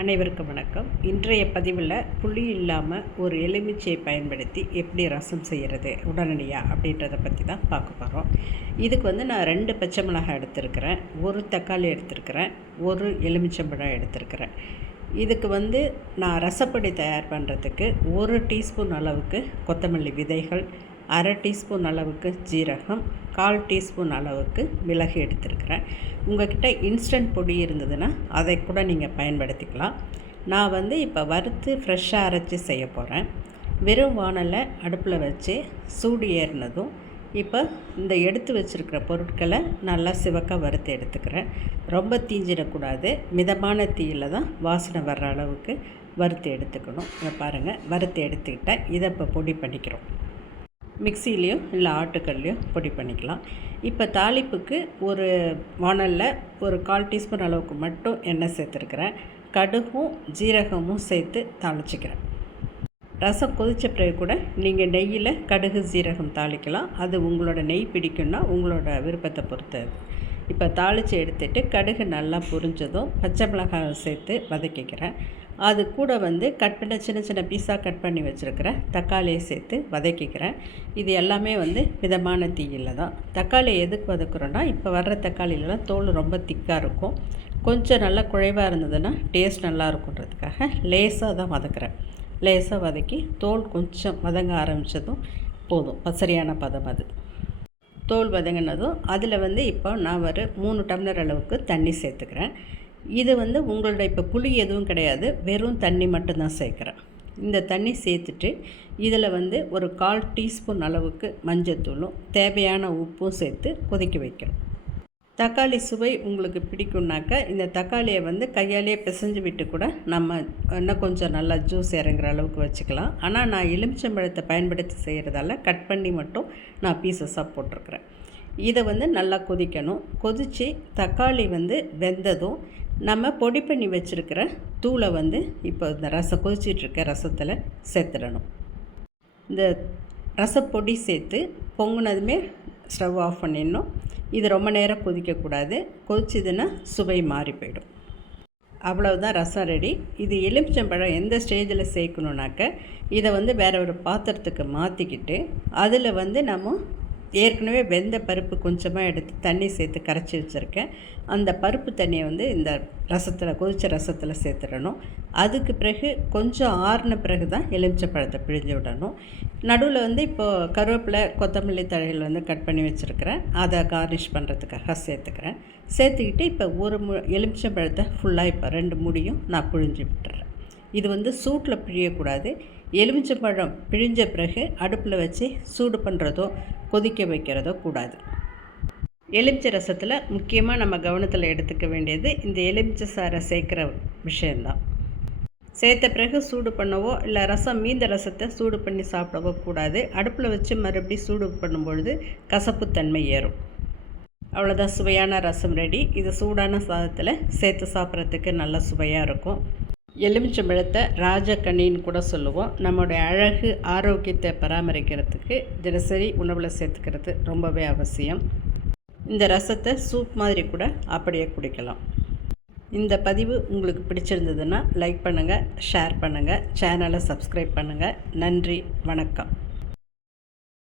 அனைவருக்கும் வணக்கம். இன்றைய பதிவில் புளி இல்லாமல் ஒரு எலுமிச்சையை பயன்படுத்தி எப்படி ரசம் செய்கிறது உடனடியாக அப்படின்றத பற்றி தான் பார்க்க போகிறோம் இதுக்கு வந்து நான் ரெண்டு பச்சை மிளகாய் எடுத்திருக்கிறேன் ஒரு தக்காளி எடுத்திருக்கிறேன் ஒரு எலுமிச்சம்பழம் எடுத்திருக்கிறேன். இதுக்கு வந்து நான் ரசப்பொடி தயார் பண்ணுறதுக்கு ஒரு டீஸ்பூன் அளவுக்கு கொத்தமல்லி விதைகள் அரை டீஸ்பூன் அளவுக்கு ஜீரகம் கால் டீஸ்பூன் அளவுக்கு மிளகு எடுத்துருக்கிறேன். உங்கள்கிட்ட இன்ஸ்டன்ட் பொடி இருந்ததுன்னா அதை கூட நீங்கள் பயன்படுத்திக்கலாம். நான் வந்து இப்போ வறுத்து ஃப்ரெஷ்ஷாக அரைச்சி செய்ய போகிறேன் வெறும் வானலை அடுப்பில் வச்சு சூடு ஏறினதும் இப்போ இந்த எடுத்து வச்சுருக்கிற பொருட்களை நல்லா சிவக்க வறுத்து எடுத்துக்கிறேன். ரொம்ப தீஞ்சிடக்கூடாது. மிதமான தீயில் தான் வாசனை வர்ற அளவுக்கு வறுத்து எடுத்துக்கணும். பாருங்கள் வறுத்து எடுத்துக்கிட்டால் இதை இப்போ பொடி பண்ணிக்கிறோம். மிக்சிலேயோ இல்லை ஆட்டுக்கல்லையோ பொடி பண்ணிக்கலாம். இப்போ தாளிப்புக்கு ஒரு வானலில் ஒரு கால் டீஸ்பூன் அளவுக்கு மட்டும் எண்ணெய் சேர்த்துருக்குறேன். கடுகும் ஜீரகமும் சேர்த்து தாளிச்சிக்கிறேன். ரசம் கொதித்த பிறகு கூட நீங்கள் நெய்யில் கடுகு ஜீரகம் தாளிக்கலாம். அது உங்களோட நெய் பிடிக்குன்னா உங்களோட விருப்பத்தை பொறுத்தது இப்போ தாளித்து எடுத்துகிட்டு கடுகு நல்லா புரிஞ்சதும் பச்சை மிளகாய் சேர்த்து வதக்கிக்கிறேன். அது கூட வந்து கட் பண்ண சின்ன சின்ன பீஸாக கட் பண்ணி வச்சுருக்கிற தக்காளியை சேர்த்து வதக்கிக்கிறேன். இது எல்லாமே வந்து மிதமான தீயில் தான். தக்காளி எதுக்கு வதக்குறோன்னா இப்போ வர்ற தக்காளியிலலாம் தோல் ரொம்ப திக்காக இருக்கும். கொஞ்சம் நல்லா குழைவாக இருந்ததுன்னா டேஸ்ட் நல்லா இருக்குன்றதுக்காக லேசாக தான் வதக்குறேன். லேசாக வதக்கி தோல் கொஞ்சம் வதங்க ஆரம்பித்ததும் போதும். பசரியான பதம் அது. தோல் வதங்கினதும் அதில் வந்து இப்போ நான் ஒரு மூணு டம்ளர் அளவுக்கு தண்ணி சேர்த்துக்கிறேன். இது வந்து உங்களோட இப்போ புளி எதுவும் கிடையாது. வெறும் தண்ணி மட்டும்தான் சேர்க்குறேன். இந்த தண்ணி சேர்த்துட்டு இதில் வந்து ஒரு கால் டீஸ்பூன் அளவுக்கு மஞ்சத்தூளும் தேவையான உப்பும் சேர்த்து கொதிக்க வைக்கிறோம் தக்காளி சுவை உங்களுக்கு பிடிக்கும்னாக்கா இந்த தக்காளியை வந்து கையாலேயே பிசைஞ்சு விட்டு கூட நம்ம இன்னும் கொஞ்சம் நல்லா ஜூஸ் இறங்குற அளவுக்கு வச்சுக்கலாம். ஆனால் நான் எலுமிச்சம்பழத்தை பயன்படுத்தி செய்கிறதால கட் பண்ணி மட்டும் நான் பீசஸாக போட்டிருக்கிறேன். இதை வந்து நல்லா கொதிக்கணும். கொதித்து தக்காளி வந்து வெந்ததும் நம்ம பொடி பண்ணி வச்சுருக்கிற தூளை வந்து இப்போ இந்த ரசம் கொதிச்சிட்ருக்க ரசத்தில் சேர்த்துடணும். இந்த ரசப்பொடி சேர்த்து பொங்குனதுமே ஸ்டவ் ஆஃப் பண்ணிடணும். இது ரொம்ப நேரம் கொதிக்கக்கூடாது. கொதிச்சதுன்னா சுவை மாறி போயிடும். அவ்வளவுதான் ரசம் ரெடி. இது எலுமிச்சம்பழம் எந்த ஸ்டேஜில் சேர்க்கணுனாக்க இதை வந்து வேறு ஒரு பாத்திரத்துக்கு மாற்றிக்கிட்டு அதில் வந்து நம்ம ஏற்கனவே வெந்த பருப்பு கொஞ்சமாக எடுத்து தண்ணி சேர்த்து கரைச்சி வச்சுருக்கேன். அந்த பருப்பு தண்ணியை வந்து இந்த ரசத்தில் கொதித்த ரசத்தில் சேர்த்துடணும். அதுக்கு பிறகு கொஞ்சம் ஆறின பிறகு தான் எலுமிச்சை பழத்தை பிழிஞ்சு விடணும். நடுவில் வந்து இப்போது கருவேப்பிலை கொத்தமல்லி தழைகள் வந்து கட் பண்ணி வச்சுருக்கிறேன். அதை கார்னிஷ் பண்ணுறதுக்காக சேர்த்துக்கிறேன். சேர்த்துக்கிட்டு இப்போ ஒரு மு எலுமிச்சை பழத்தை ஃபுல்லாக இப்போ ரெண்டு முடியும் நான் பிழிஞ்சு விட்டுறேன். இது வந்து சூட்டில் பிழியக்கூடாது. எலுமிச்சம்பழம் பிழிஞ்ச பிறகு அடுப்பில் வச்சு சூடு பண்ணுறதோ கொதிக்க வைக்கிறதோ கூடாது. எலுமிச்சை ரசத்தில் முக்கியமாக நம்ம கவனத்தில் எடுத்துக்க வேண்டியது இந்த எலுமிச்சை சாரை சேர்க்குற விஷயந்தான் சேர்த்த பிறகு சூடு பண்ணவோ இல்லை ரசம் மீந்த ரசத்தை சூடு பண்ணி சாப்பிடவோ கூடாது. அடுப்பில் வச்சு மறுபடியும் சூடு பண்ணும்பொழுது கசப்புத்தன்மை ஏறும். அவ்வளோதான் சுவையான ரசம் ரெடி. இது சூடான சாதத்தில் சேர்த்து சாப்பிட்றதுக்கு நல்ல சுவையாக இருக்கும். எலுமிச்சம்பழத்தை ராஜக்கண்ணின்னு கூட சொல்லுவோம். நம்மளுடைய அழகு ஆரோக்கியத்தை பராமரிக்கிறதுக்கு தினசரி உணவில் சேர்த்துக்கிறது ரொம்பவே அவசியம். இந்த ரசத்தை சூப் மாதிரி கூட அப்படியே குடிக்கலாம். இந்த பதிவு உங்களுக்கு பிடிச்சிருந்ததுன்னா லைக் பண்ணுங்கள் ஷேர் பண்ணுங்கள் சேனலை சப்ஸ்கிரைப் பண்ணுங்கள் நன்றி வணக்கம்.